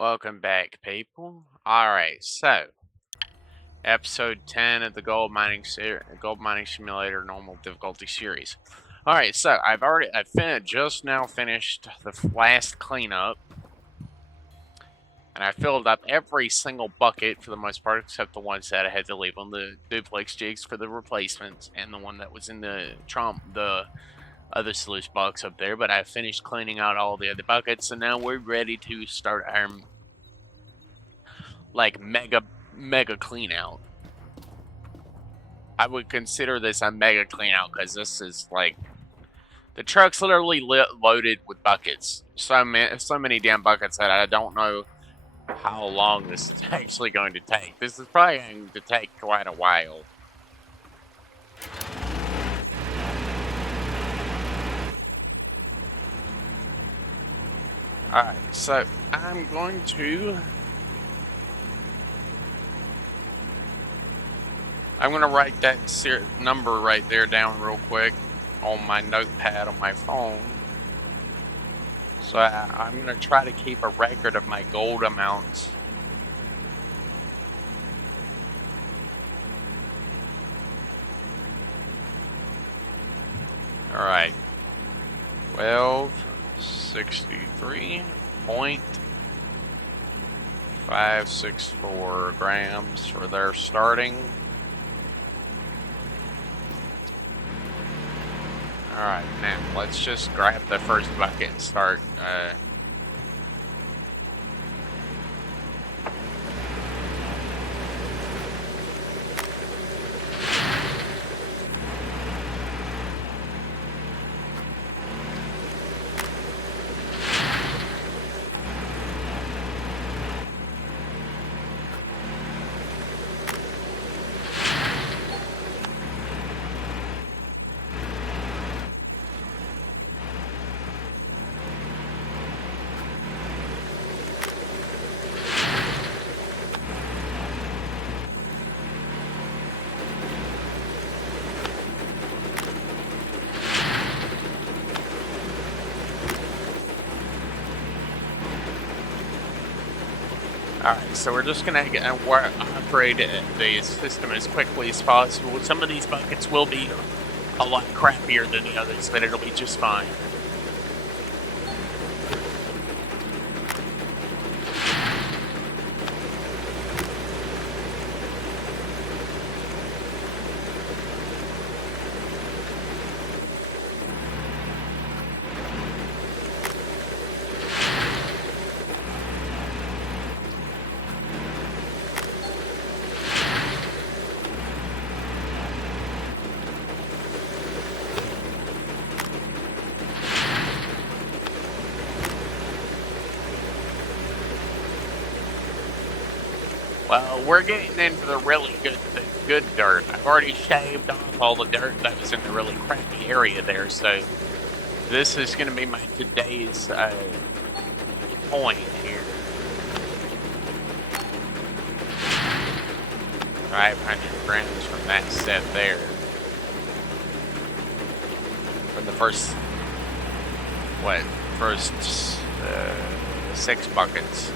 Welcome back, people. Alright, so episode 10 of the gold mining simulator normal difficulty series. Alright, so just now finished the last cleanup, and I filled up every single bucket for the most part, except the ones that I had to leave on the duplex jigs for the replacements, and the one that was in the other sluice box up there. But I finished cleaning out all the other buckets, so now we're ready to start our mega clean out. I would consider this a mega clean out because this is like the truck's literally loaded with buckets. So many damn buckets that I don't know how long this is actually going to take. This is probably going to take quite a while. Alright, so I'm going to write that number right there down real quick on my notepad on my phone. So I'm going to try to keep a record of my gold amounts. Alright. 1263.564 grams for their starting. Alright, now let's just grab the first bucket and start Alright, so we're just going to operate the system as quickly as possible. Some of these buckets will be a lot crappier than the others, but it'll be just fine. Well, we're getting into the really good dirt. I've already shaved off all the dirt that was in the really crappy area there, so this is going to be my today's point here. 500 grams from that set there. From the first 6 buckets.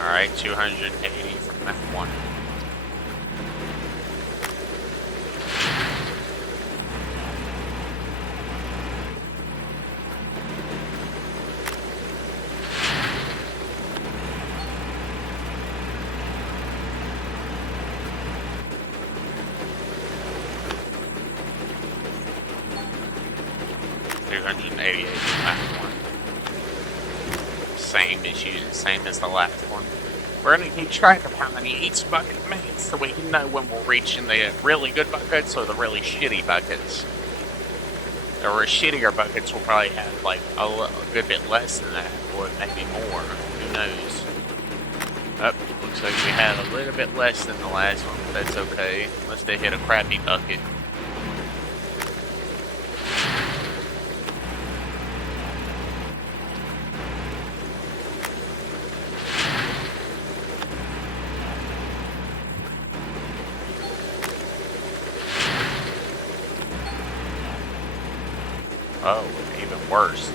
Alright, 280 from that one. Same issues, same as the last one. We're going to keep track of how many each bucket makes so we can know when we're reaching the really good buckets or the really shitty buckets. Or shittier buckets will probably have like a good bit less than that, or maybe more. Who knows? Oh, looks like we had a little bit less than the last one, but that's okay. Unless they hit a crappy bucket. Oh, even worse.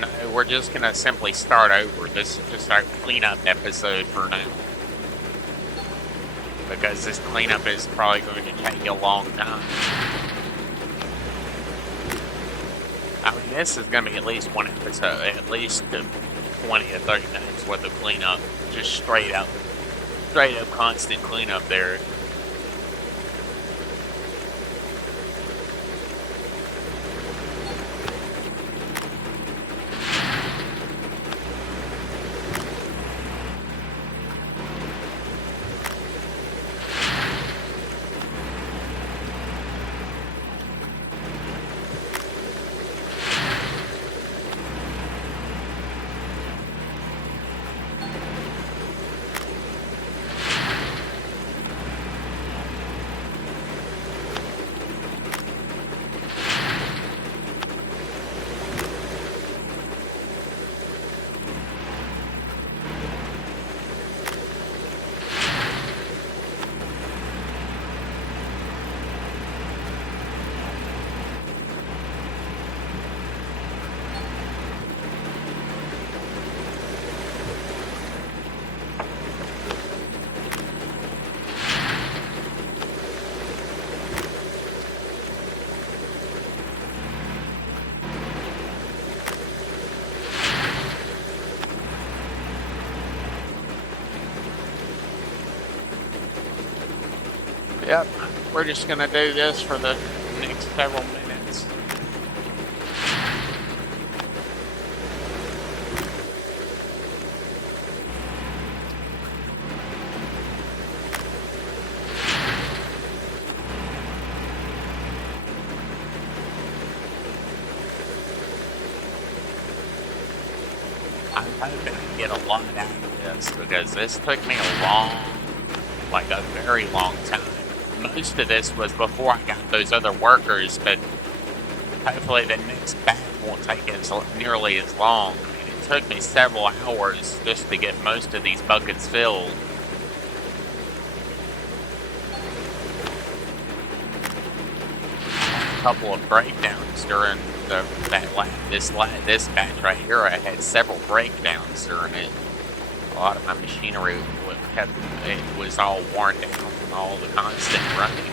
No, we're just gonna simply start over. This is just our cleanup episode for now. Because this cleanup is probably going to take a long time. I mean, this is going to be at least one episode, at least 20 to 30 minutes worth of cleanup. Just straight up constant cleanup there. Yep, we're just gonna do this for the next several minutes. I'm hoping to get a lot out of this because this took me a very long time. Most of this was before I got those other workers, but hopefully the next batch won't take nearly as long. I mean, it took me several hours just to get most of these buckets filled. A couple of breakdowns during this batch right here. I had several breakdowns during it. A lot of my machinery was all worn down from all the constant running.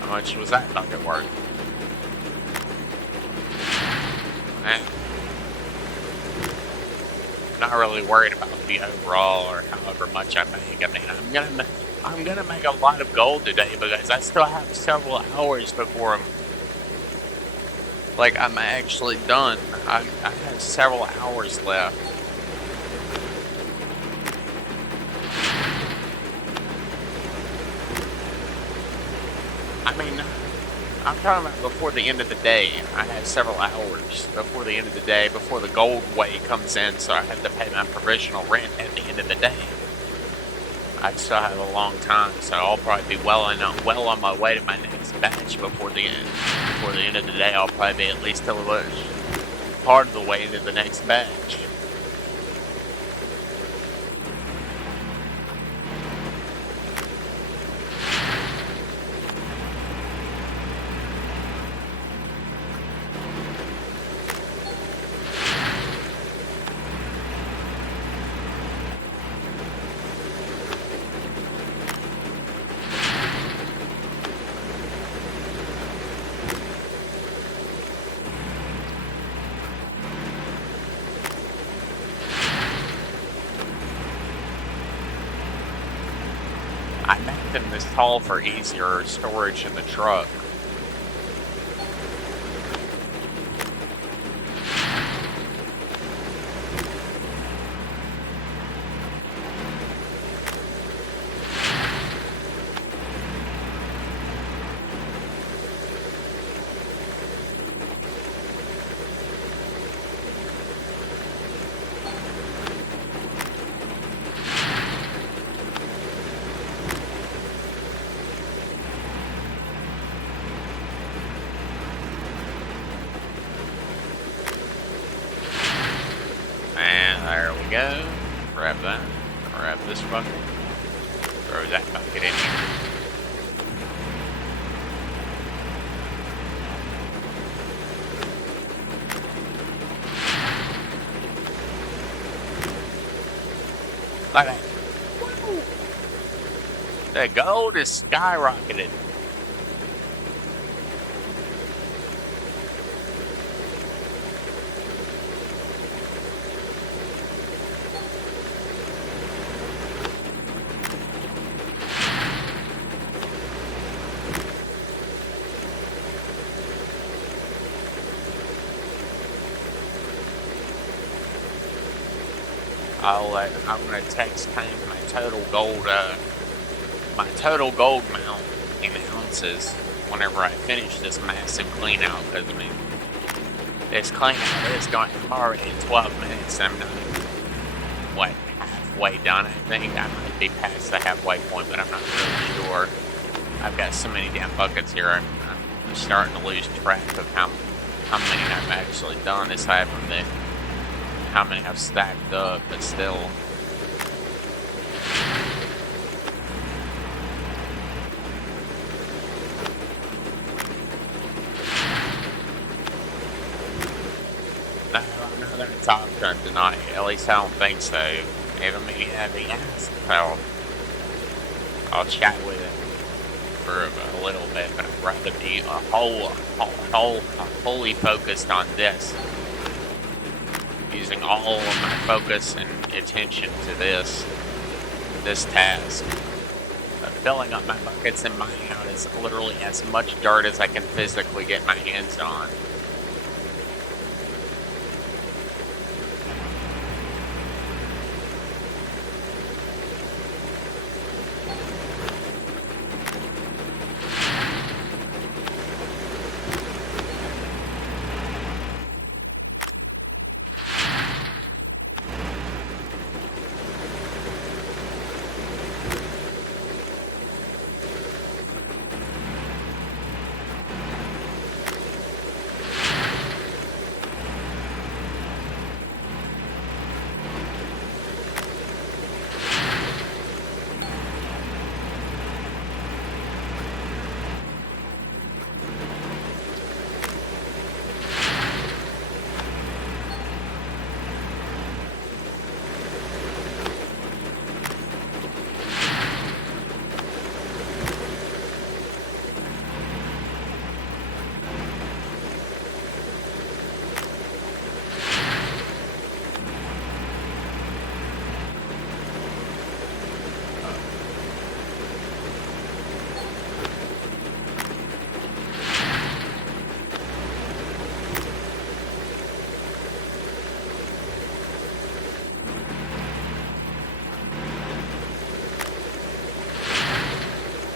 How much was that bucket worth? Not really worried about the overall or however much I make. I mean, I'm gonna make a lot of gold today because I still have several hours before I'm actually done. I have several hours left. I mean, I'm talking about before the end of the day. I have several hours before the end of the day, before the gold weight comes in, so I have to pay my provisional rent at the end of the day. I still have a long time, so I'll probably be well on my way to my next batch before the end. Before the end of the day, I'll probably be at least a little part of the way to the next batch. I made them this tall for easier storage in the truck. And there we go. Grab that. Grab this bucket. Throw that bucket in here. Like that. The gold is skyrocketed. I'm gonna text Hank my total gold amount in ounces whenever I finish this massive clean out, because I mean, this clean out is going, I'm already at 12 minutes and I'm not even, halfway done. I think I might be past the halfway point, but I'm not really sure. I've got so many damn buckets here, I'm starting to lose track of how many I've actually done, aside from how many I've stacked up, but still. No, I'm not gonna talk to him tonight. At least I don't think so. If I mean, yeah, be honest, I'll chat with him for a little bit, but I'd rather be wholly focused on this. Using all of my focus and attention to this task. Filling up my buckets and mining out is literally as much dirt as I can physically get my hands on.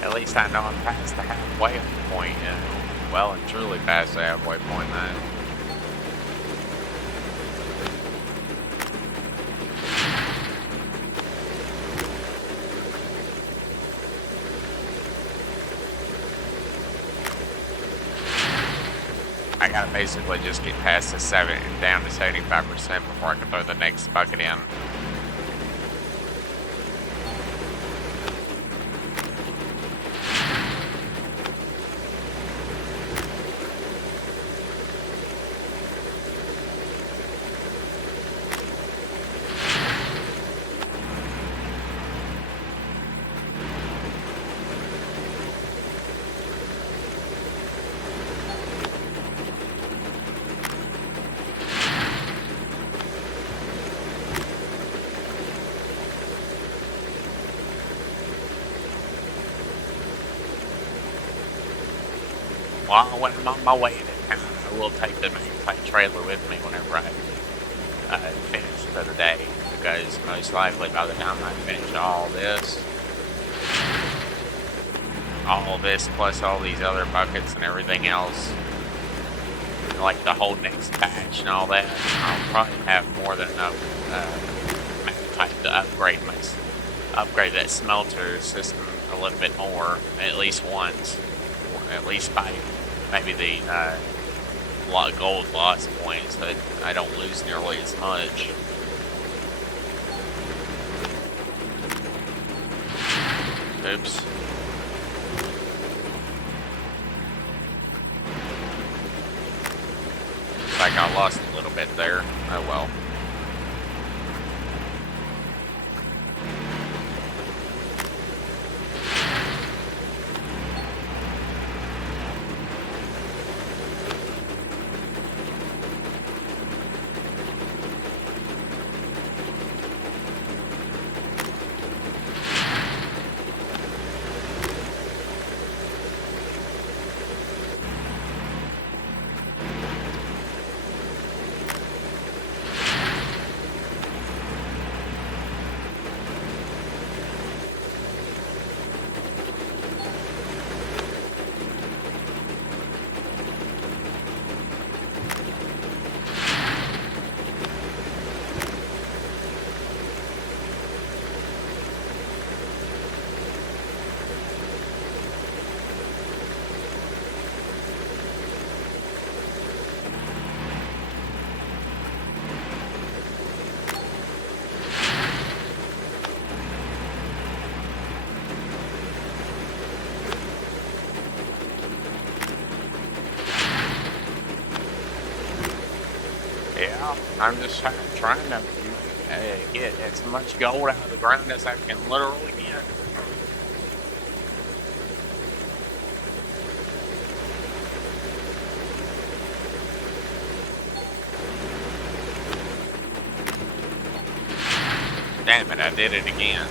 At least I know I'm past the halfway point, you know. Well and truly past the halfway point now. gotta basically just get past the 7 and down to 75% before I can throw the next bucket in. Well, when I'm on my way to town, I will take the main plate trailer with me whenever I finish for the day, because most likely by the time I finish all this plus all these other buckets and everything else, like the whole next batch and all that, I'll probably have more than enough magnetite to upgrade that smelter system a little bit more, at least once, at least by maybe the gold loss points, so that I don't lose nearly as much. Oops. Looks like I lost a little bit there. Oh well. Yeah, I'm just trying to get as much gold out of the ground as I can literally get. Damn it, I did it again.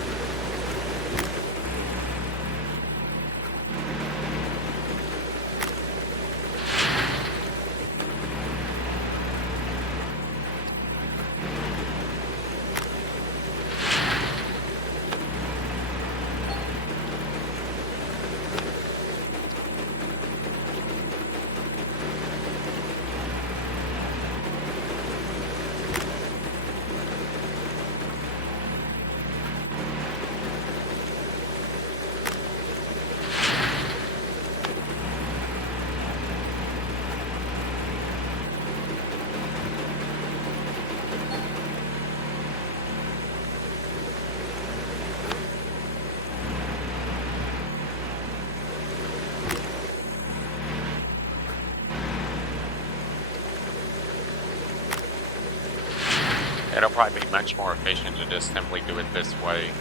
It'll probably be much more efficient to just simply do it this way.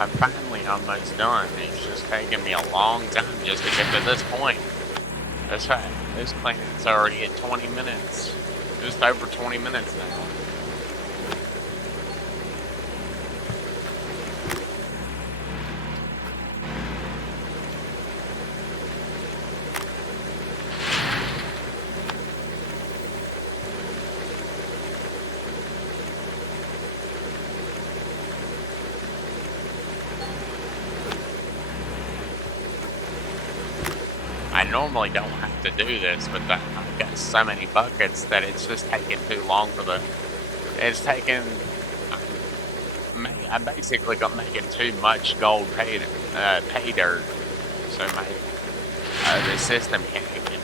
I'm finally almost done. It's just taking me a long time just to get to this point. That's right. This cleaning's already at 20 minutes. Just over 20 minutes now. I normally don't have to do this, but I've got so many buckets that it's just taking too long for the. It's taking. I basically got making too much gold pay dirt, so the system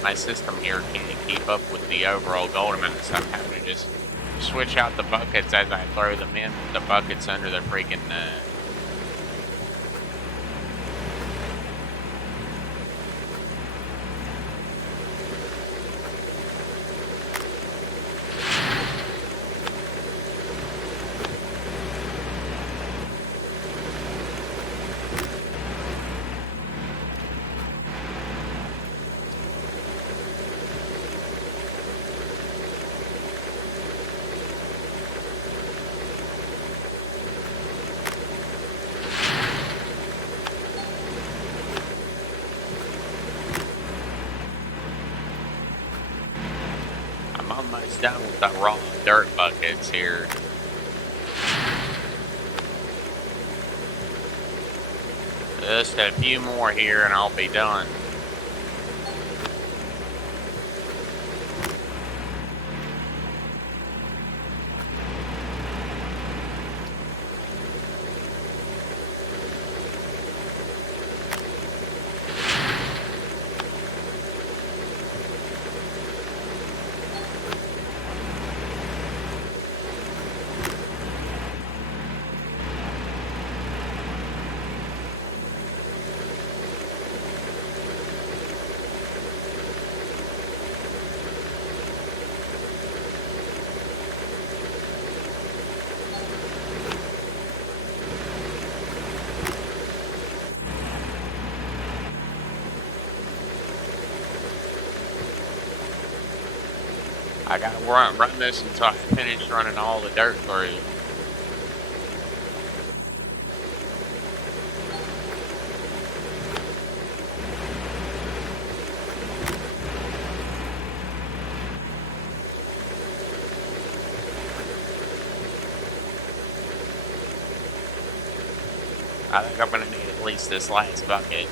my system here can't keep up with the overall gold amount. So I'm having to just switch out the buckets as I throw them in. The buckets under the freaking. I'm almost done with the raw dirt buckets here. Just a few more here and I'll be done. I gotta run this until I finish running all the dirt through. I think I'm gonna need at least this last bucket.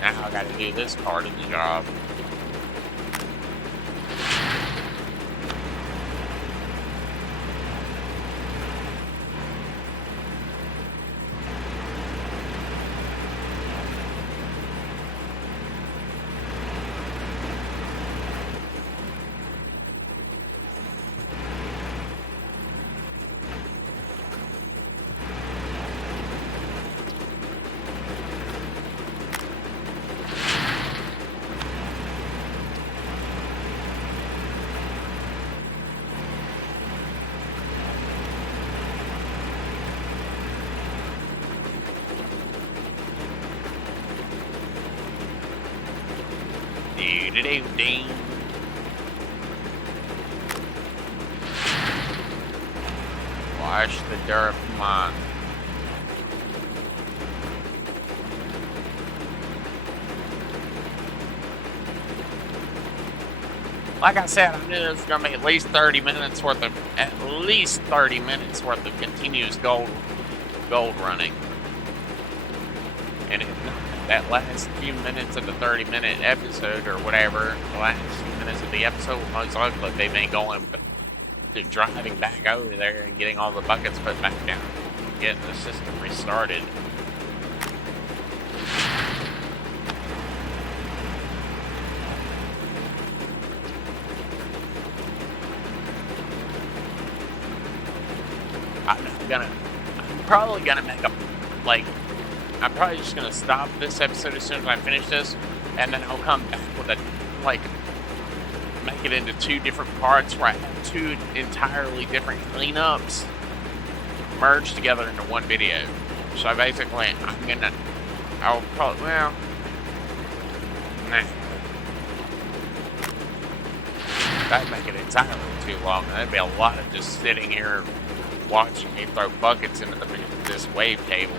Now I gotta do this part of the job. Ding. Wash the dirt, come on. Like I said, I knew it was gonna be at least 30 minutes worth of continuous gold running. And if not, that last few minutes of the 30-minute episode or whatever, the last few minutes of the episode will most likely be me going, driving back over there and getting all the buckets put back down, getting the system restarted. I'm probably gonna make I'm probably just gonna stop this episode as soon as I finish this, and then I'll come back with make it into 2 different parts where I have 2 entirely different cleanups merged together into one video. So basically, I'll probably, nah. That'd make it entirely too long. That'd be a lot of just sitting here watching me throw buckets into this wave table.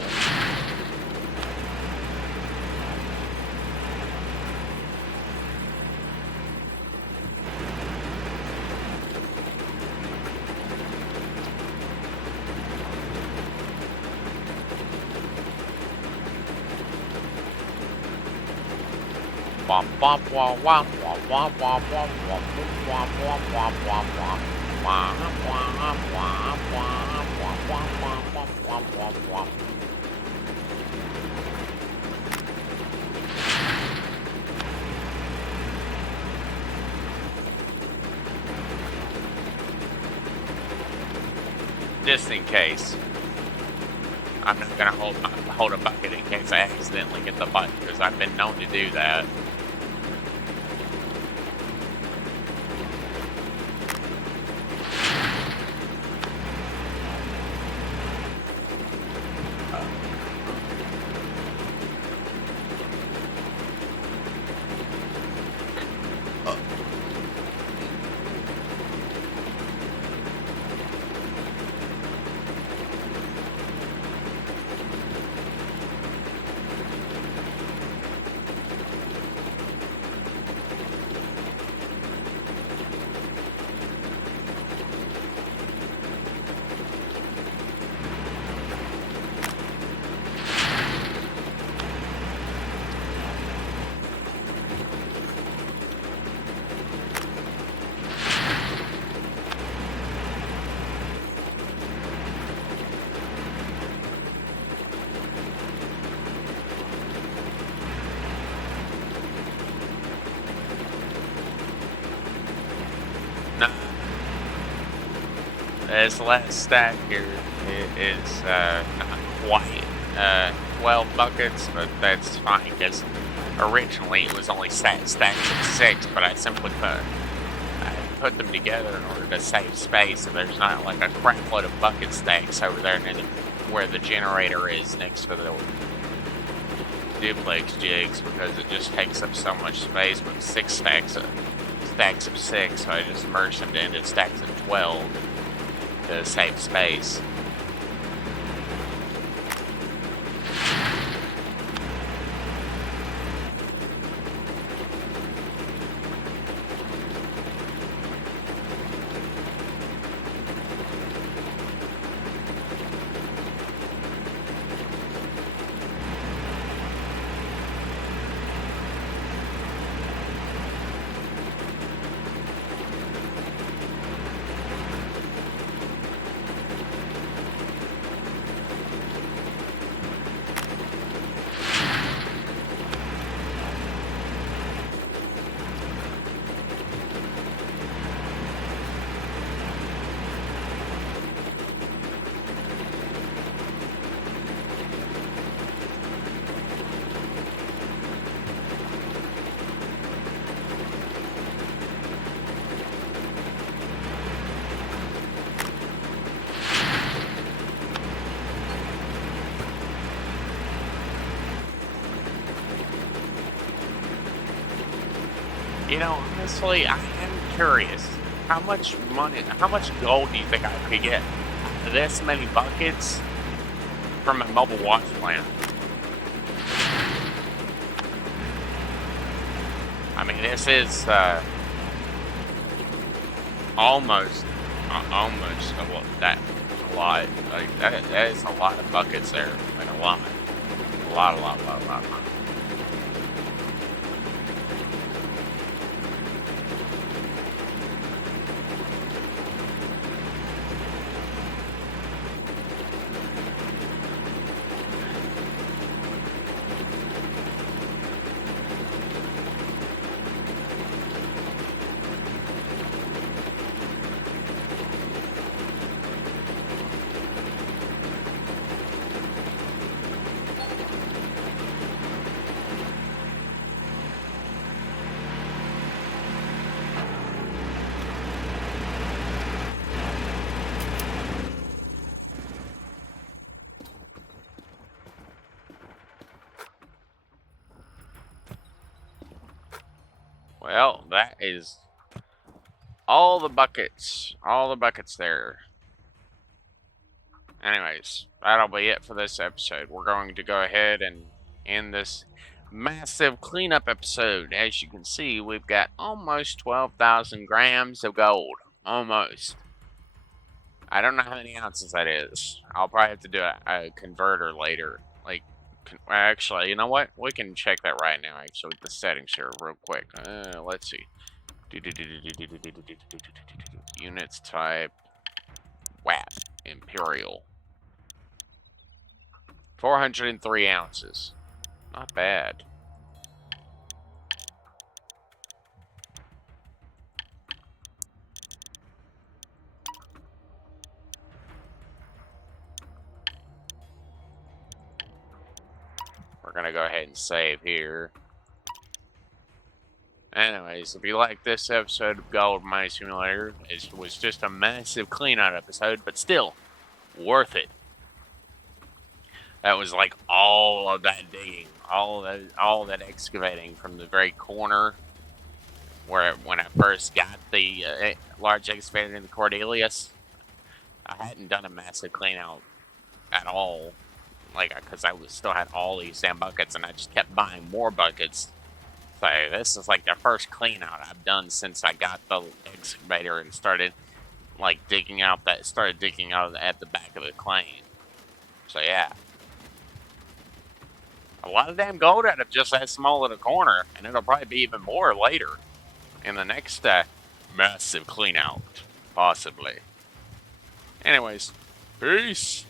Womp womp womp womp womp womp womp womp womp womp womp womp womp womp womp womp womp womp womp womp. Just in case. I'm not gonna hold a bucket in case I accidentally get the button, because I've been known to do that. This last stack here is not quite 12 buckets, but that's fine, because originally it was only stacks of 6, but I simply put them together in order to save space, so there's not like a crap load of bucket stacks over there where the generator is next to the duplex jigs, because it just takes up so much space with 6 stacks of 6, so I just merged them into stacks of 12 to save space. You know, honestly, I am curious. How much gold do you think I could get this many buckets from a mobile wash plant? I mean, this is almost a lot. Like that is a lot of buckets there. Like a lot. that is all the buckets. All the buckets there. Anyways, that'll be it for this episode. We're going to go ahead and end this massive cleanup episode. As you can see, we've got almost 12,000 grams of gold. Almost. I don't know how many ounces that is. I'll probably have to do a converter later. Like, actually, you know what? We can check that right now, actually, with the settings here real quick. Let's see. Units type. Watt. Imperial. 403 ounces. Not bad. We're gonna go ahead and save here. Anyways, if you like this episode of Gold Mine Simulator, it was just a massive clean-out episode, but still, worth it. That was like all of that digging, all that excavating from the very corner where when I first got the large excavator in the Cordelius. I hadn't done a massive clean-out at all, like, because I still had all these damn buckets, and I just kept buying more buckets. So this is like the first clean out I've done since I got the excavator and started like digging out at the back of the claim. So yeah, a lot of damn gold out of just that small little corner, and it'll probably be even more later in the next massive clean out, possibly. Anyways, peace.